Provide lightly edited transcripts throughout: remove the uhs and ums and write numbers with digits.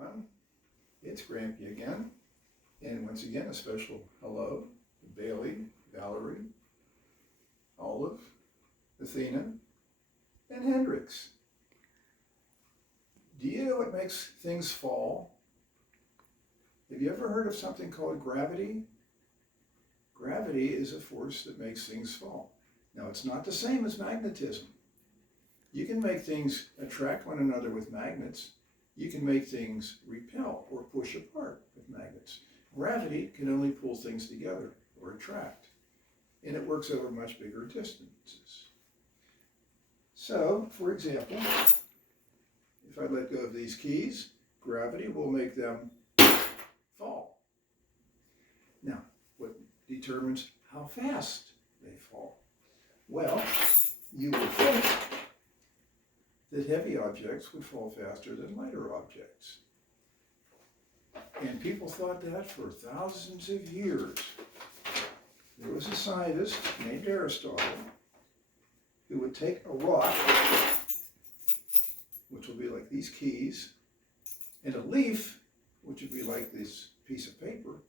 everyone. It's Grampy again. And once again, a special hello to Bailey, Valerie, Olive, Athena, and Hendrix. Do you know what makes things fall? Have you ever heard of something called gravity? Gravity is a force that makes things fall. Now, it's not the same as magnetism. You can make things attract one another with magnets. You can make things repel or push apart with magnets. Gravity can only pull things together or attract, and it works over much bigger distances. So, for example, if I let go of these keys, gravity will make them fall. Now, what determines how fast they fall? Well, you would think that heavy objects would fall faster than lighter objects. And people thought that for thousands of years. There was a scientist named Aristotle who would take a rock, which will be like these keys, and a leaf, which would be like this piece of paper,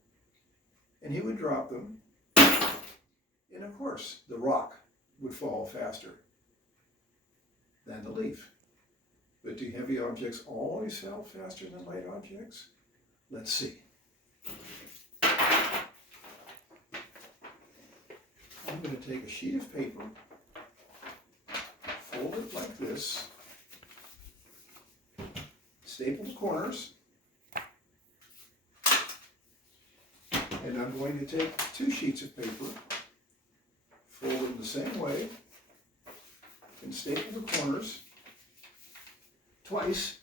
and he would drop them, and of course, the rock would fall faster than the leaf. But do heavy objects always fall faster than light objects? Let's see. I'm going to take a sheet of paper, fold it like this, staple the corners, and I'm going to take 2 sheets of paper, fold them the same way, and staple the corners twice.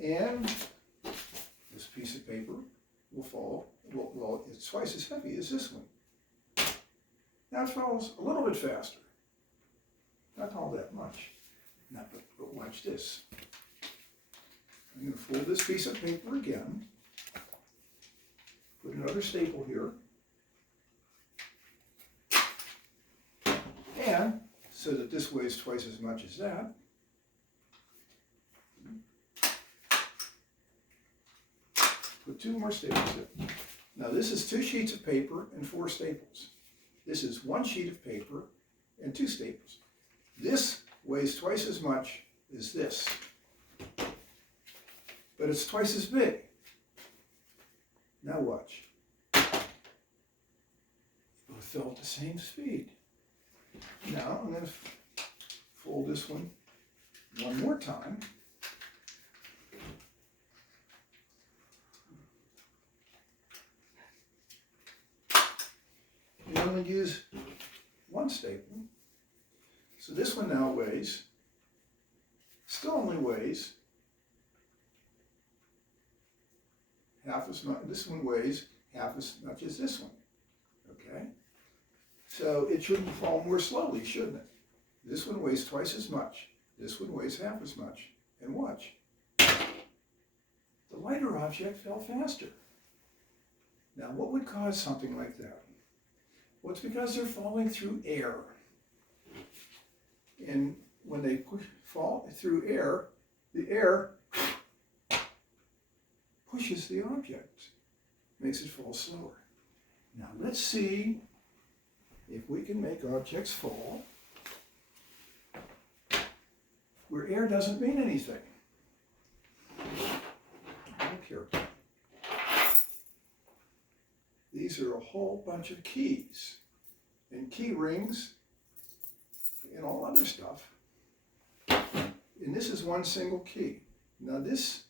And this piece of paper will fall, well, it's twice as heavy as this one. Now it falls a little bit faster. Not all that much. Now, but watch this. I'm going to fold this piece of paper again. Put another staple here. And so that this weighs twice as much as that. Put 2 more staples in. Now this is 2 sheets of paper and 4 staples. This is 1 sheet of paper and 2 staples. This weighs twice as much as this, but it's twice as big. Now watch. Both fell at the same speed. Now I'm going to fold this one more time. You only use 1 staple. So this one now still only weighs half as much. This one weighs half as much as this one. Okay? So it shouldn't fall more slowly, shouldn't it? This one weighs twice as much. This one weighs half as much. And watch. The lighter object fell faster. Now, what would cause something like that? Well, it's because they're falling through air. And when they fall through air, the air pushes the object, makes it fall slower. Now, let's see if we can make objects fall where air doesn't mean anything. Look here. These are a whole bunch of keys and key rings and all other stuff. And this is 1 single key. Now this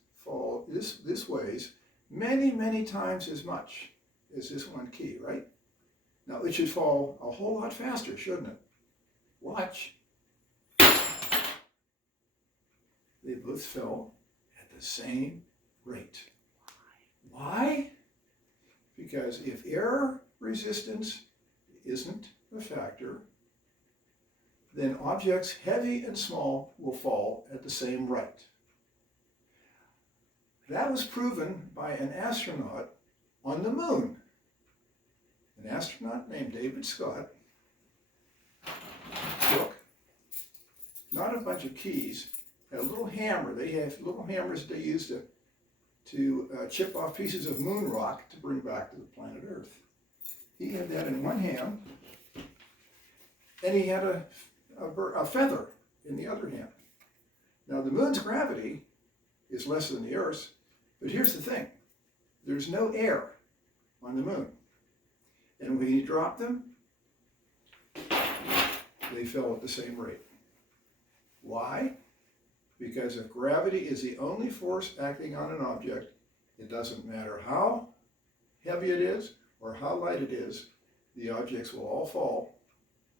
weighs many, many times as much as this 1 key, right? Now it should fall a whole lot faster, shouldn't it? Watch. They both fell at the same rate. Why? Because if air resistance isn't a factor, then objects heavy and small will fall at the same rate. That was proven by an astronaut on the moon. An astronaut named David Scott book, not a bunch of keys, a little hammer. They have little hammers they use to chip off pieces of moon rock to bring back to the planet Earth. He had that in one hand, and he had a feather in the other hand. Now, the moon's gravity is less than the Earth's, but here's the thing. There's no air on the moon. And when he dropped them, they fell at the same rate. Why? Because if gravity is the only force acting on an object, it doesn't matter how heavy it is or how light it is, the objects will all fall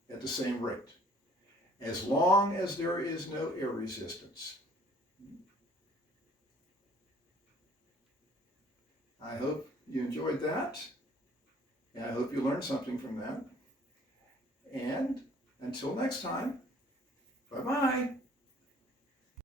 at the same rate, as long as there is no air resistance. I hope you enjoyed that, and I hope you learned something from that. And until next time,